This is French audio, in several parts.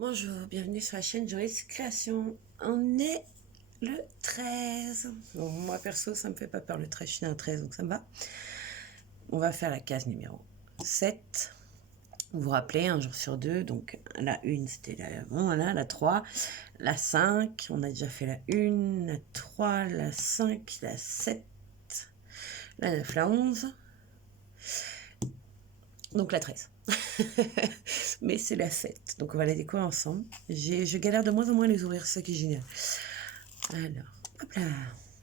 Bonjour, bienvenue sur la chaîne Joyce Création. On est le 13. Bon, moi perso, ça me fait pas peur le 13, je suis un 13, donc ça me va. On va faire la case numéro 7. Vous vous rappelez, un jour sur deux, donc la 1 c'était la, bon, voilà, la 3, la 5, on a déjà fait la 1, la 3, la 5, la 7, la 9, la 11, donc la 13. Mais c'est la 7, donc on va les découvrir ensemble. Je galère de moins en moins à les ouvrir, c'est ça qui est génial. Alors, hop là.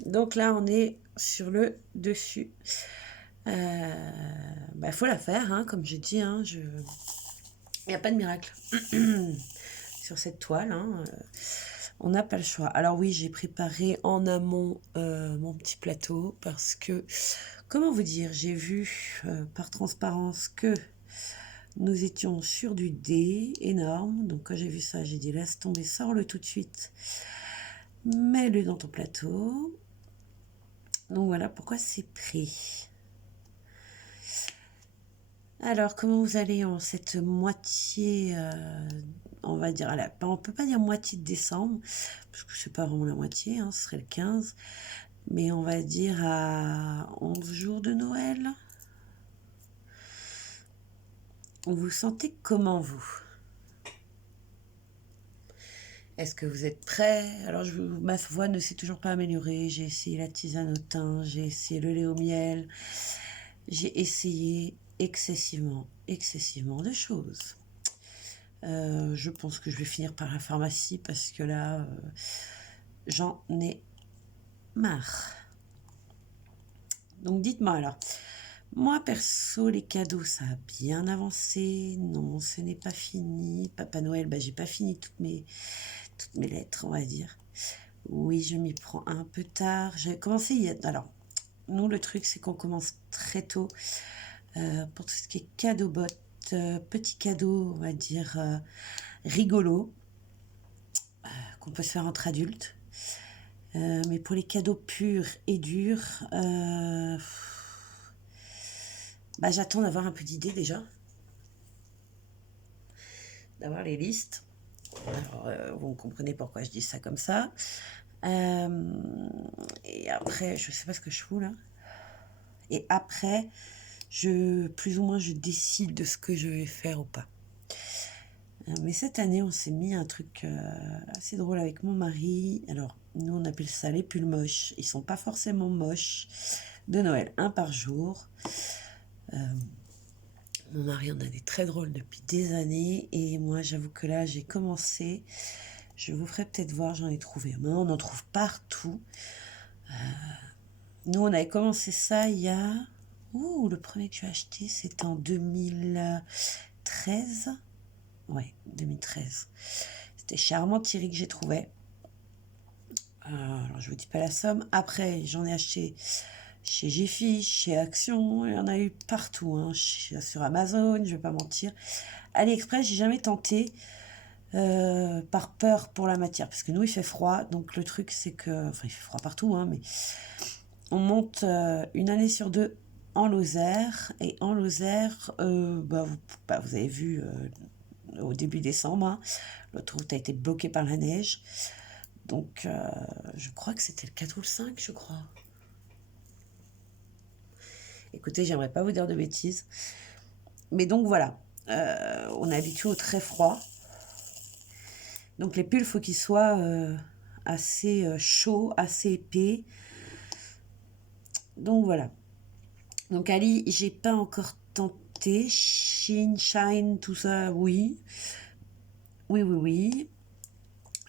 Donc là, on est sur le dessus. Faut la faire, hein, comme j'ai dit. Hein, il n'y a pas de miracle sur cette toile. Hein, on n'a pas le choix. Alors oui, j'ai préparé en amont mon petit plateau parce que, comment vous dire, j'ai vu par transparence que nous étions sur du D énorme. Donc quand j'ai vu ça, j'ai dit laisse tomber, sors-le tout de suite. Mets-le dans ton plateau. Donc voilà pourquoi c'est pris. Alors, comment vous allez en cette moitié, on va dire, on peut pas dire moitié de décembre, parce que c'est pas vraiment la moitié, hein, ce serait le 15, mais on va dire à 11 jours de Noël. Vous vous sentez comment, vous? Est-ce que vous êtes prêts? Alors, ma voix ne s'est toujours pas améliorée. J'ai essayé la tisane au thym, j'ai essayé le lait au miel. J'ai essayé excessivement de choses. Je pense que je vais finir par la pharmacie parce que là, j'en ai marre. Donc, dites-moi alors. Moi, perso, les cadeaux, ça a bien avancé. Non, ce n'est pas fini. Papa Noël, j'ai pas fini toutes mes lettres, on va dire. Oui, je m'y prends un peu tard. J'ai commencé il y a... Alors, nous, le truc, c'est qu'on commence très tôt pour tout ce qui est cadeau bot, petits cadeaux, on va dire, rigolos, qu'on peut se faire entre adultes. Mais pour les cadeaux purs et durs, j'attends d'avoir un peu d'idées déjà. D'avoir les listes. Alors, vous comprenez pourquoi je dis ça comme ça. Et après, je sais pas ce que je fous là. Et après, plus ou moins, je décide de ce que je vais faire ou pas. Mais cette année, on s'est mis un truc assez drôle avec mon mari. Alors, nous, on appelle ça les pulls moches. Ils sont pas forcément moches. De Noël, un par jour. Mon mari en a des très drôles depuis des années. Et moi, j'avoue que là, j'ai commencé. Je vous ferai peut-être voir, j'en ai trouvé. Maintenant, on en trouve partout. Nous, on avait commencé ça il y a... Ouh, le premier que j'ai acheté, c'était en 2013. Ouais, 2013. C'était chez Armand Thierry que j'ai trouvé. Alors, je vous dis pas la somme. Après, j'en ai acheté chez Jiffy, chez Action. Il y en a eu partout. Hein. Sur Amazon, je vais pas mentir. AliExpress, j'ai jamais tenté par peur pour la matière. Parce que nous, il fait froid. Donc, le truc, c'est que... Enfin, il fait froid partout, hein, mais... On monte une année sur deux en Lozère. Et en Lozère, vous avez vu au début décembre, hein, l'autoroute a été bloquée par la neige. Donc, je crois que c'était le 4 ou le 5, je crois. Écoutez, j'aimerais pas vous dire de bêtises. Mais donc, voilà. On est habitué au très froid. Donc, les pulls, il faut qu'ils soient assez chauds, assez épais. Donc, voilà. Donc, Ali, j'ai pas encore tenté. Shine, tout ça, oui. Oui.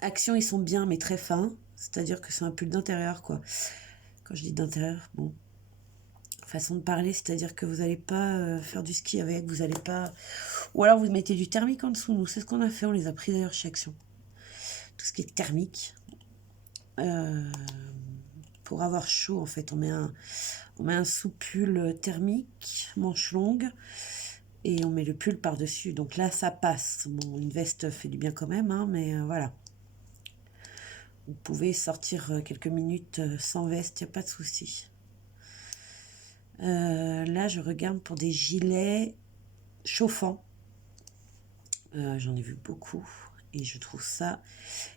Action, ils sont bien, mais très fins. C'est-à-dire que c'est un pull d'intérieur, quoi. Quand je dis d'intérieur, bon, façon de parler, c'est-à-dire que vous n'allez pas faire du ski avec, vous n'allez pas... Ou alors vous mettez du thermique en dessous, nous, c'est ce qu'on a fait, on les a pris d'ailleurs chez Action. Tout ce qui est thermique. Pour avoir chaud, en fait, on met un sous-pull thermique, manche longue, et on met le pull par-dessus. Donc là, ça passe. Bon, une veste fait du bien quand même, hein, mais voilà. Vous pouvez sortir quelques minutes sans veste, il n'y a pas de souci. Là, je regarde pour des gilets chauffants. J'en ai vu beaucoup. Et je trouve ça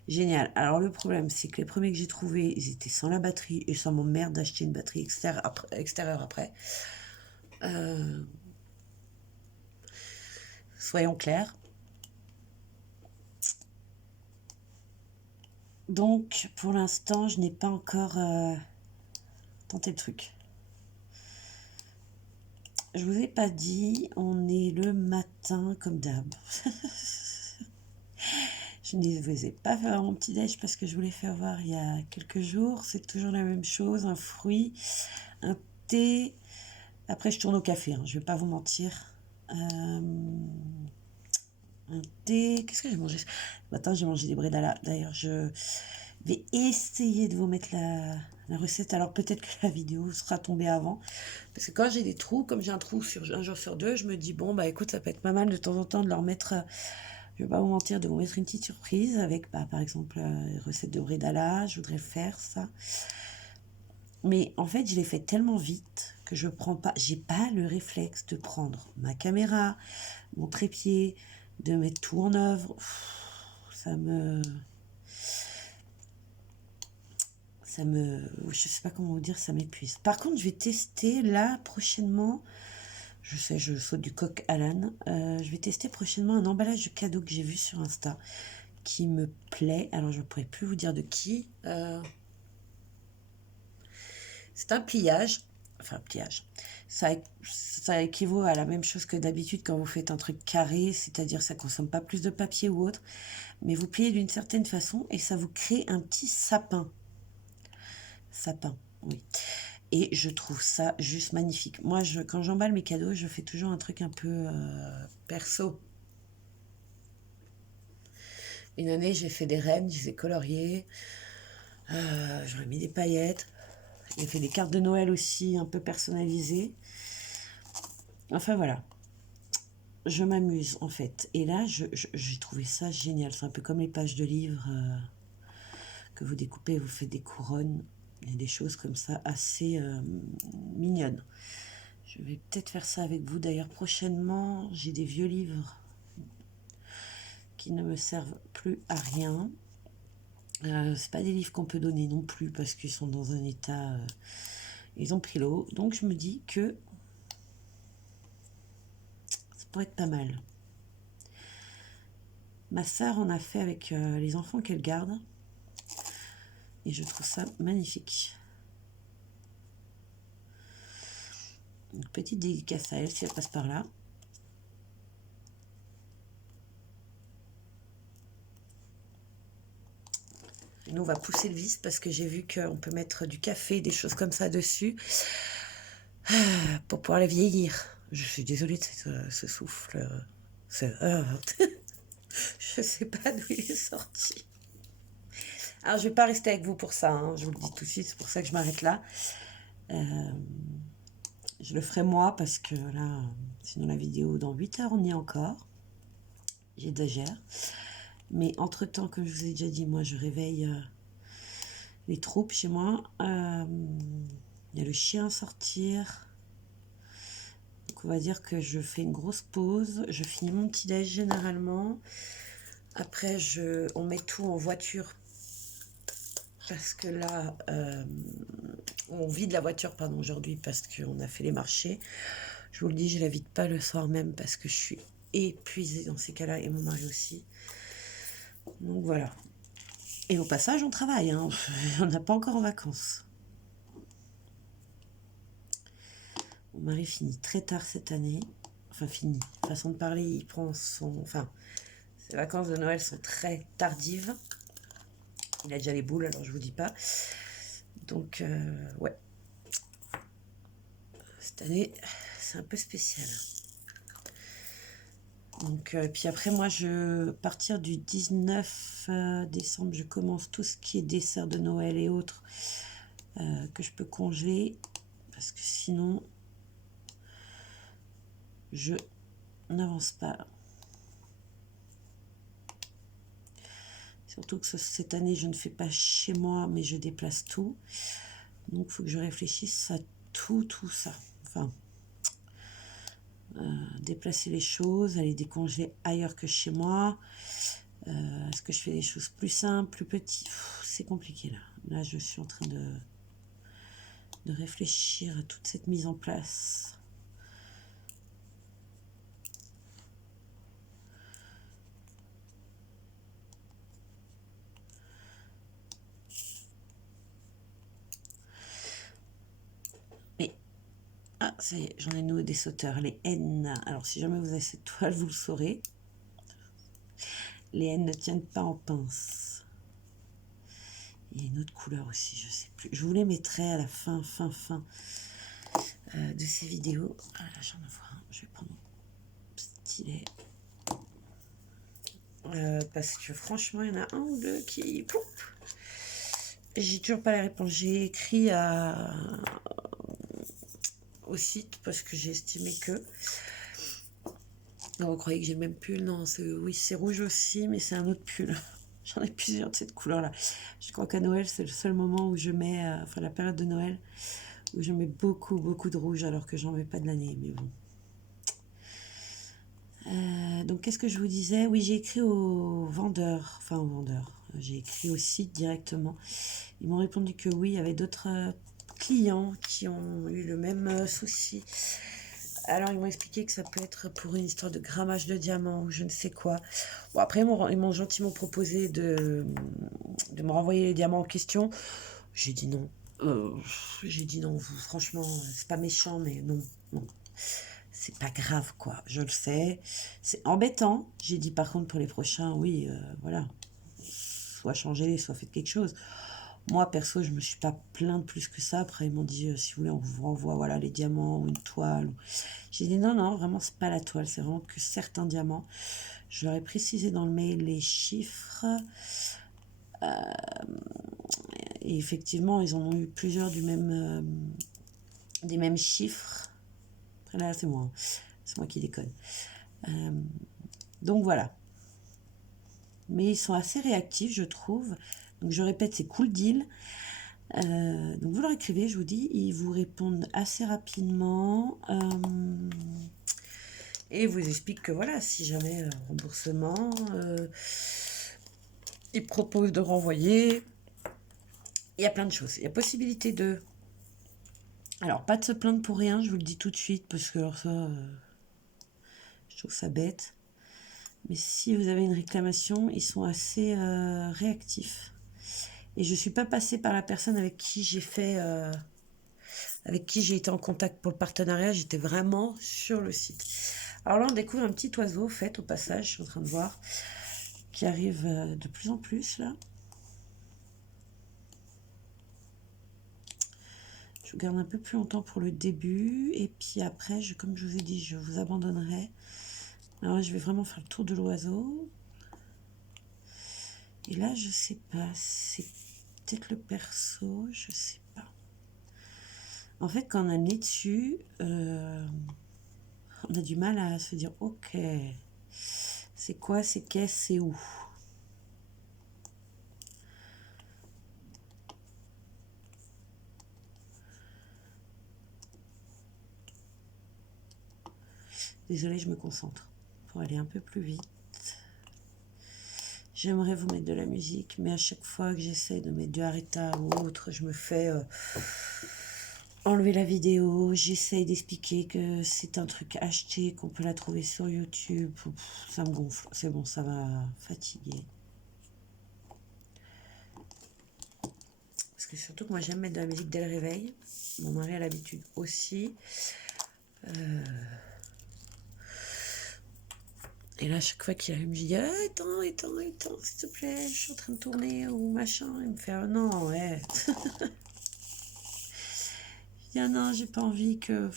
génial. Alors le problème, c'est que les premiers que j'ai trouvés, ils étaient sans la batterie. Et ça m'emmerde d'acheter une batterie extérieure après. Soyons clairs. Donc, pour l'instant, je n'ai pas encore tenté le truc. Je vous ai pas dit, on est le matin comme d'hab. Je ne vous ai pas fait mon petit déj parce que je vous l'ai fait voir il y a quelques jours. C'est toujours la même chose, un fruit, un thé. Après, je tourne au café, hein, je ne vais pas vous mentir. Un thé. Qu'est-ce que j'ai mangé ce matin? J'ai mangé des bredala. D'ailleurs, je vais essayer de vous mettre la recette. Alors, peut-être que la vidéo sera tombée avant. Parce que quand j'ai des trous, comme j'ai un trou sur un jour sur deux, je me dis, bon, bah écoute, ça peut être pas mal de temps en temps de leur mettre... je vais pas vous mentir, de vous mettre une petite surprise avec, bah, par exemple, recette de bredala. Je voudrais faire ça. Mais en fait, je l'ai fait tellement vite que je prends pas, j'ai pas le réflexe de prendre ma caméra, mon trépied, de mettre tout en œuvre. Je sais pas comment vous dire, ça m'épuise. Par contre, je vais tester là prochainement. Je sais, je saute du coq à l'âne. Je vais tester prochainement un emballage de cadeau que j'ai vu sur Insta qui me plaît. Alors, je ne pourrais plus vous dire de qui. C'est un pliage. Enfin, un pliage. Ça équivaut à la même chose que d'habitude quand vous faites un truc carré, c'est-à-dire ça consomme pas plus de papier ou autre, mais vous pliez d'une certaine façon et ça vous crée un petit sapin. Sapin, oui. Et je trouve ça juste magnifique. Moi, quand j'emballe mes cadeaux, je fais toujours un truc un peu perso. Une année, j'ai fait des rennes, je les ai coloriées. J'aurais mis des paillettes. J'ai fait des cartes de Noël aussi, un peu personnalisées. Enfin, voilà. Je m'amuse, en fait. Et là, j'ai trouvé ça génial. C'est un peu comme les pages de livres que vous découpez, vous faites des couronnes. Et des choses comme ça assez mignonnes. Je vais peut-être faire ça avec vous. D'ailleurs, prochainement, j'ai des vieux livres qui ne me servent plus à rien. C'est pas des livres qu'on peut donner non plus parce qu'ils sont dans un état... ils ont pris l'eau. Donc, je me dis que ça pourrait être pas mal. Ma sœur en a fait avec les enfants qu'elle garde. Et je trouve ça magnifique. Une petite dédicace à elle si elle passe par là. Et nous, on va pousser le vis parce que j'ai vu qu'on peut mettre du café, des choses comme ça dessus pour pouvoir les vieillir. Je suis désolée de ce souffle. Je sais pas d'où il est sorti. Alors, je vais pas rester avec vous pour ça, hein, je vous le dis tout de suite, c'est pour ça que je m'arrête là. Je le ferai moi parce que là, sinon la vidéo dans 8 heures, on y est encore. J'exagère. Mais entre-temps, comme je vous ai déjà dit, moi, je réveille les troupes chez moi. Il y a le chien à sortir. Donc, on va dire que je fais une grosse pause. Je finis mon petit déj généralement. Après, on met tout en voiture parce que là, on vide la voiture aujourd'hui parce qu'on a fait les marchés. Je vous le dis, je la vide pas le soir même parce que je suis épuisée dans ces cas-là et mon mari aussi. Donc voilà. Et au passage, on travaille, hein. On n'a pas encore en vacances. Mon mari finit très tard cette année. Enfin, fini. Façon de parler, il prend son... Enfin, ses vacances de Noël sont très tardives. Il a déjà les boules, alors je vous dis pas. Donc, ouais. Cette année, c'est un peu spécial. Donc, puis après, moi, à partir du 19 décembre, je commence tout ce qui est dessert de Noël et autres que je peux congeler. Parce que sinon, je n'avance pas. Surtout que cette année, je ne fais pas chez moi, mais je déplace tout. Donc, il faut que je réfléchisse à tout ça. Enfin, déplacer les choses, aller décongeler ailleurs que chez moi. Est-ce que je fais des choses plus simples, plus petites? C'est compliqué là. Là, je suis en train de réfléchir à toute cette mise en place. Mais, ah, ça y est, j'en ai de nouveau des sauteurs, les N. Alors, si jamais vous avez cette toile, vous le saurez. Les N ne tiennent pas en pince. Il y a une autre couleur aussi, je sais plus. Je vous les mettrai à la fin de ces vidéos. Ah là, j'en vois un. Je vais prendre mon stylet. Parce que franchement, il y en a un ou deux qui... J'ai toujours pas les réponses. J'ai écrit au site parce que j'ai estimé que... Non, vous croyez que j'ai le même pull? Non, oui, c'est rouge aussi, mais c'est un autre pull. J'en ai plusieurs de cette couleur-là. Je crois qu'à Noël, c'est le seul moment où je mets... enfin, la période de Noël, où je mets beaucoup de rouge, alors que j'en mets pas de l'année, mais bon. Donc, qu'est-ce que je vous disais? Oui, j'ai écrit aux vendeurs. Enfin, aux vendeurs. J'ai écrit au site directement. Ils m'ont répondu que oui, il y avait d'autres clients qui ont eu le même souci. Alors, ils m'ont expliqué que ça peut être pour une histoire de grammage de diamants ou je ne sais quoi. Bon, après, ils m'ont gentiment proposé de me renvoyer les diamants en question. J'ai dit non. J'ai dit non, franchement, c'est pas méchant, mais non, non. C'est pas grave, quoi. Je le sais. C'est embêtant. J'ai dit, par contre, pour les prochains, oui, voilà. Soit changez, soit faites quelque chose. Moi, perso, je me suis pas plainte plus que ça. Après, ils m'ont dit, si vous voulez, on vous renvoie, voilà, les diamants ou une toile. J'ai dit, non, non, vraiment, c'est pas la toile. C'est vraiment que certains diamants. Je leur ai précisé dans le mail les chiffres. Et effectivement, ils en ont eu plusieurs des mêmes chiffres. Après, là, c'est moi. C'est moi qui déconne. Donc, voilà. Mais ils sont assez réactifs, je trouve. Donc, je répète, c'est Cool Deal. Donc, vous leur écrivez, je vous dis, ils vous répondent assez rapidement. Et vous expliquent que voilà, si jamais remboursement, ils proposent de renvoyer. Il y a plein de choses. Il y a possibilité de... Alors, pas de se plaindre pour rien, je vous le dis tout de suite, parce que alors ça, je trouve ça bête. Mais si vous avez une réclamation, ils sont assez réactifs. Et je ne suis pas passée par la personne avec qui j'ai fait... avec qui j'ai été en contact pour le partenariat, j'étais vraiment sur le site. Alors là, on découvre un petit oiseau, fait au passage, je suis en train de voir, qui arrive de plus en plus, là. Je vous garde un peu plus longtemps pour le début, et puis après, comme je vous ai dit, je vous abandonnerai. Alors je vais vraiment faire le tour de l'oiseau. Et là, je sais pas, c'est peut-être le perso, je sais pas. En fait, quand on a le nez dessus, on a du mal à se dire, ok, c'est quoi, c'est qu'est-ce, c'est où? Désolée, je me concentre pour aller un peu plus vite. J'aimerais vous mettre de la musique, mais à chaque fois que j'essaie de mettre du Aretha ou autre, je me fais enlever la vidéo. J'essaye d'expliquer que c'est un truc acheté, qu'on peut la trouver sur YouTube. Ça me gonfle. C'est bon, ça va fatiguer. Parce que surtout que moi, j'aime mettre de la musique dès le réveil. Mon mari a l'habitude aussi. Et là, à chaque fois qu'il allume, je dis attends, s'il te plaît, je suis en train de tourner ou machin. Il me fait non, ouais. Je dis non, j'ai pas envie que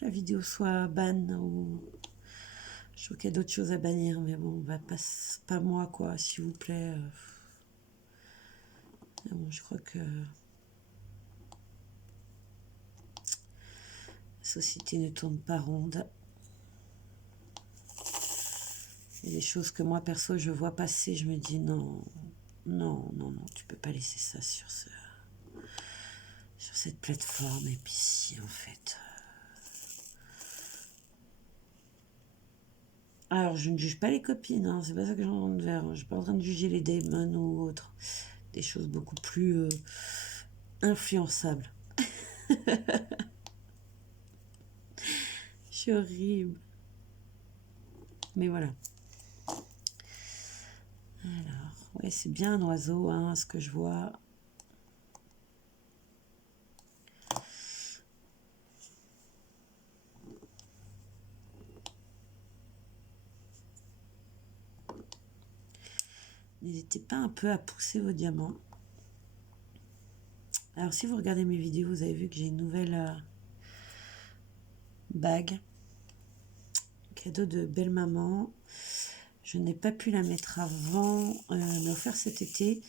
la vidéo soit ban ou. Je trouve qu'il y a d'autres choses à bannir, mais bon, bah, pas moi, quoi, s'il vous plaît. Mais bon, je crois que la société ne tourne pas ronde. Il y a des choses que moi, perso, je vois passer, je me dis non, tu peux pas laisser ça sur cette plateforme. Et puis si, en fait... Alors, je ne juge pas les copines, hein, c'est pas ça que j'en ai de faire. Je suis pas en train de juger les démons ou autres. Des choses beaucoup plus influençables. Je suis horrible. Mais voilà. Alors, ouais, c'est bien un oiseau, hein, ce que je vois. N'hésitez pas un peu à pousser vos diamants. Alors, si vous regardez mes vidéos, vous avez vu que j'ai une nouvelle bague. Cadeau de belle maman. Je n'ai pas pu la mettre avant, mais offert cet été.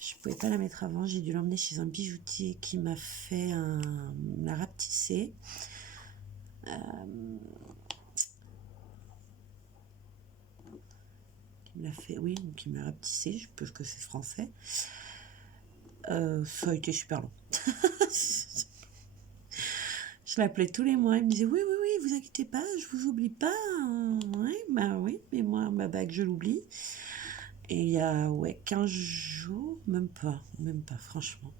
Je ne pouvais pas la mettre avant. J'ai dû l'emmener chez un bijoutier qui m'a fait la rapetisser. Qui me l'a fait, oui, qui me l'a rapetissé. Je pense que c'est français. Ça a été super long. Je l'appelais tous les mois. Il me disait oui, oui, oui, vous inquiétez pas, je vous oublie pas. Oui, bah oui, mais moi, ma bague, je l'oublie. Et il y a 15 jours, même pas, franchement.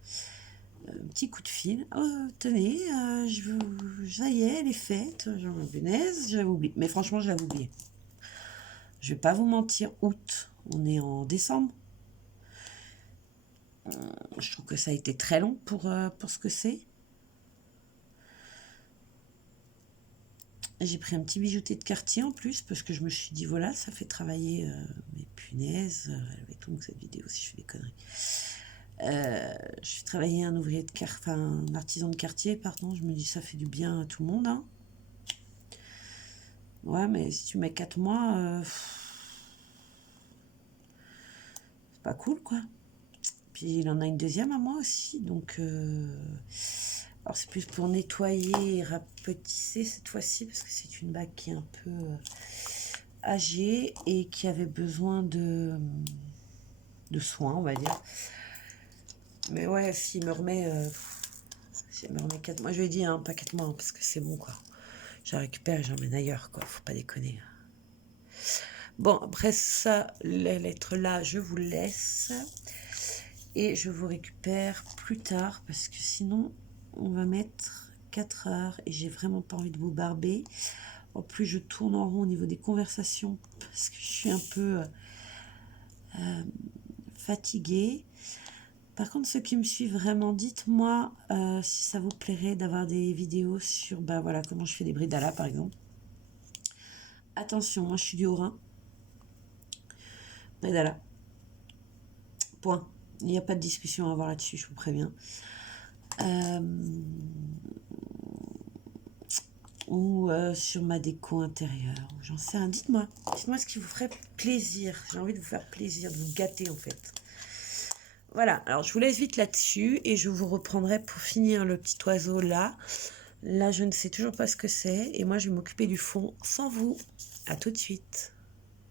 Un petit coup de fil. Oh, tenez, ça y est, elle est faite. Genre, punaise, j'avais oublié. Mais franchement, je l'avais oublié. Je vais pas vous mentir, août, on est en décembre. Je trouve que ça a été très long pour ce que c'est. J'ai pris un petit bijoutier de quartier en plus, parce que je me suis dit, voilà, ça fait travailler mes punaises. Elle va être longue cette vidéo si je fais des conneries. Je fais travailler un ouvrier de quartier, enfin un artisan de quartier, pardon. Je me dis, ça fait du bien à tout le monde. Hein. Ouais, mais si tu mets 4 mois, c'est pas cool, quoi. Puis il en a une deuxième à moi aussi, donc... Alors c'est plus pour nettoyer et rapetisser cette fois-ci, parce que c'est une bague qui est un peu âgée et qui avait besoin de soins, on va dire. Mais ouais, s'il me remet 4 mois, je lui ai dit, hein, pas 4 mois, hein, parce que c'est bon, quoi. Je la récupère et j'emmène ailleurs, quoi. Faut pas déconner. Bon, après ça, les lettres là, je vous laisse. Et je vous récupère plus tard, parce que sinon, on va mettre 4 heures et j'ai vraiment pas envie de vous barber. En plus, je tourne en rond au niveau des conversations, parce que je suis un peu fatiguée. Par contre, ceux qui me suivent vraiment, dites-moi si ça vous plairait d'avoir des vidéos sur voilà, comment je fais des bridala par exemple. Attention, moi je suis du Haut-Rhin. Bridala. Point. Il n'y a pas de discussion à avoir là-dessus, je vous préviens. Ou sur ma déco intérieure. J'en sais rien. Dites-moi ce qui vous ferait plaisir. J'ai envie de vous faire plaisir, de vous gâter en fait. Voilà, alors je vous laisse vite là-dessus et je vous reprendrai pour finir le petit oiseau là. Là, je ne sais toujours pas ce que c'est et moi, je vais m'occuper du fond sans vous. À tout de suite.